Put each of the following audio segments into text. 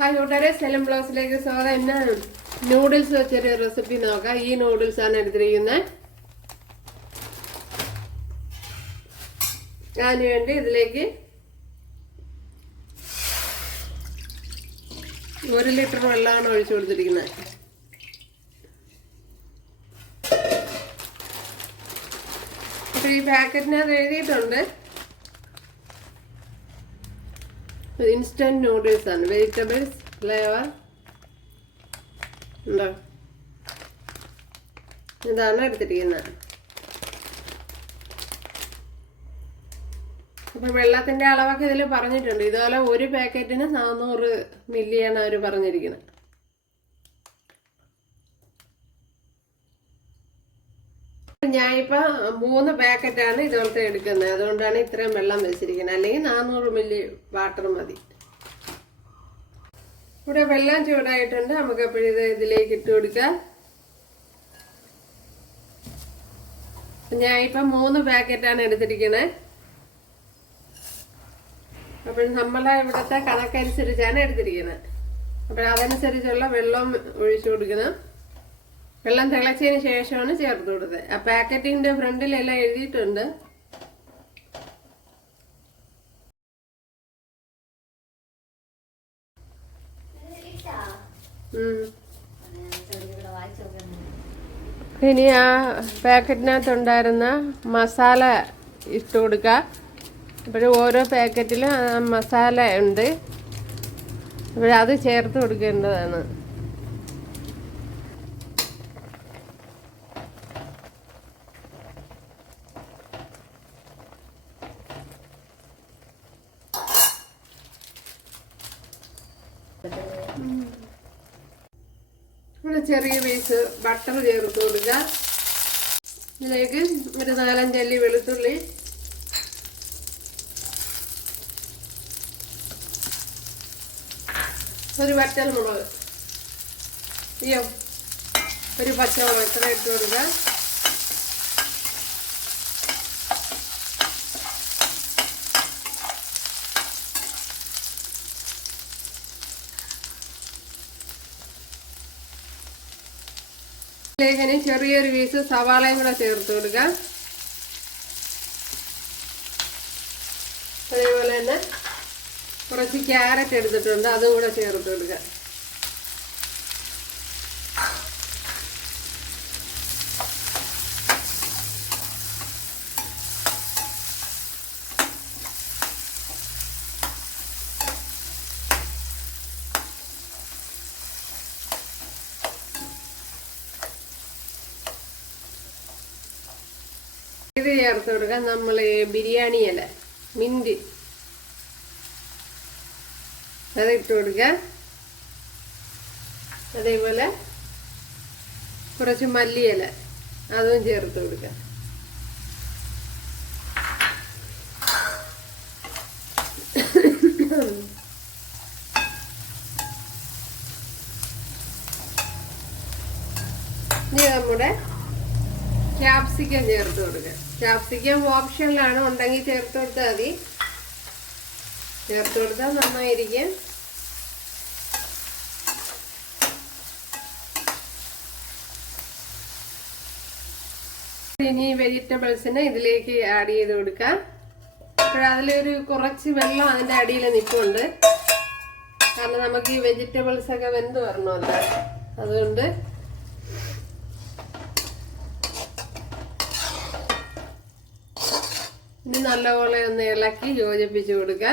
Hi കൂട്ടുകാരെ, സെലം ബ്ലോഗ്സിലേക്ക് സ്വാഗതം. ഇന്ന് നൂഡിൽസ് വെച്ചൊരു റെസിപ്പി നോക്കാം. ഈ നൂഡിൽസ് ആണ് എടുത്തിരിക്കുന്നത്. അതിനുവേണ്ടി ഇതിലേക്ക് 1 ലിറ്റർ വെള്ളമാണ് ഒഴിച്ചു കൊടുത്തിരിക്കുന്നത്. അപ്പൊ ഈ പാക്കറ്റിനകത്ത് എഴുതിയിട്ടുണ്ട് ഇൻസ്റ്റന്റ് നൂഡിൽസ് ആണ്, വെജിറ്റബിൾസ് ഫ്ലേവർ ഉണ്ടോ, ഇതാണ് എടുത്തിരിക്കുന്നത്. അപ്പൊ വെള്ളത്തിന്റെ അളവൊക്കെ ഇതിൽ പറഞ്ഞിട്ടുണ്ട്. ഇതുപോലെ ഒരു പാക്കറ്റിന് 400 മില്ലിയാണ് അവർ പറഞ്ഞിരിക്കുന്നത്. ഞാനിപ്പോ 3 പാക്കറ്റാണ് ഇതുപോലത്തെ എടുക്കുന്നത്. അതുകൊണ്ടാണ് ഇത്രയും വെള്ളം വെച്ചിരിക്കുന്നത്. അല്ലെങ്കിൽ 400 മില്ലി വാട്ടർ മതി. ഇവിടെ വെള്ളം ചൂടായിട്ടുണ്ട്. നമുക്ക് എപ്പോഴും ഇത് ഇതിലേക്ക് ഇട്ട് കൊടുക്കാം. ഞാനിപ്പോ 3 പാക്കറ്റാണ് എടുത്തിരിക്കുന്നത്. അപ്പോൾ നമ്മളെ ഇവിടുത്തെ കണക്കനുസരിച്ചാണ് എടുത്തിരിക്കുന്നത്. അപ്പോൾ അതനുസരിച്ചുള്ള വെള്ളം ഒഴിച്ചു കൊടുക്കണം. വെള്ളം തിളച്ചതിന് ശേഷമാണ് ചേർത്ത് കൊടുത്തത്. ആ പാക്കറ്റിന്റെ ഫ്രണ്ടിലെല്ലാം എഴുതിയിട്ടുണ്ട്. ഇനി ആ പാക്കറ്റിനകത്തുണ്ടായിരുന്ന മസാല ഇട്ട് കൊടുക്കുക. അപ്പോൾ ഓരോ പാക്കറ്റിലും മസാല ഉണ്ട്. അത് ചേർത്ത് കൊടുക്കേണ്ടതാണ്. ഇവിടെ ചെറിയ പീസ് ബട്ടർ ചേർത്ത് കൊടുക്കുക. ഇതിലേക്ക് ഒരു 4-5 അല്ലി വെളുത്തുള്ളി, ഒരു വറ്റൽ മുളക്, ഒരു പച്ചമുളക് ഇത്ര ഇട്ട് കൊടുക്കുക. ഇതിലേക്ക് ചെറിയൊരു പീസ് സവാളയും കൂടെ ചേർത്ത് കൊടുക്കുക. അതേപോലെ തന്നെ കുറച്ച് ക്യാരറ്റ് എടുത്തിട്ടുണ്ട്, അതും കൂടെ ചേർത്ത് കൊടുക്കുക. ഇത് ചേർത്ത് കൊടുക്കാം. നമ്മൾ ബിരിയാണി ഇല, മിന്റ്, അത് ഇട്ട് കൊടുക്കുക. അതേപോലെ കുറച്ച് മല്ലിയില, അതും ചേർത്ത് കൊടുക്കുക. ഇനി നമ്മുടെ ക്യാപ്സിക്കം ചേർത്ത് കൊടുക്കുക. ക്യാപ്സിക്കം ഓപ്ഷനിലാണ്, ഉണ്ടെങ്കിൽ ചേർത്ത് കൊടുത്താൽ മതി. ചേർത്ത് കൊടുത്താൽ നന്നായിരിക്കും. ഇനി വെജിറ്റബിൾസിനെ ഇതിലേക്ക് ആഡ് ചെയ്ത് കൊടുക്കാം. അതിലൊരു കുറച്ച് വെള്ളം അതിൻ്റെ അടിയിൽ നിൽപ്പുണ്ട്. കാരണം നമുക്ക് ഈ വെജിറ്റബിൾസ് ഒക്കെ വെന്ത് വരണമല്ലോ. അതുകൊണ്ട് ഇനി നല്ലപോലെ ഒന്ന് ഇളക്കി യോജിപ്പിച്ച് കൊടുക്കുക.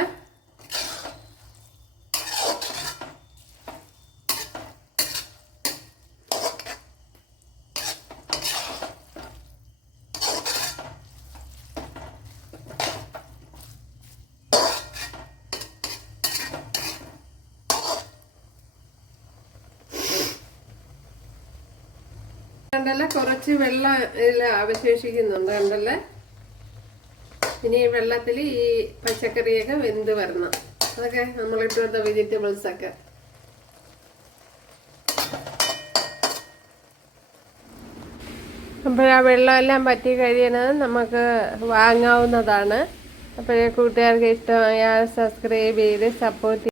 കണ്ടല്ലേ, കുറച്ച് വെള്ളം ഇതിൽ അവശേഷിക്കുന്നുണ്ട്. കണ്ടല്ലേ, ഇനി ഈ വെള്ളത്തിൽ ഈ പച്ചക്കറിയൊക്കെ വെന്ത് വരണം. അതൊക്കെ നമ്മളിട്ട് വന്ന വെജിറ്റബിൾസ് ഒക്കെ. അപ്പോൾ ആ വെള്ളമെല്ലാം പറ്റി കഴിയുന്നത് നമുക്ക് വാങ്ങാവുന്നതാണ്. അപ്പോൾ കൂട്ടുകാർക്ക് ഇഷ്ടമായ സബ്സ്ക്രൈബ് ചെയ്ത് സപ്പോർട്ട്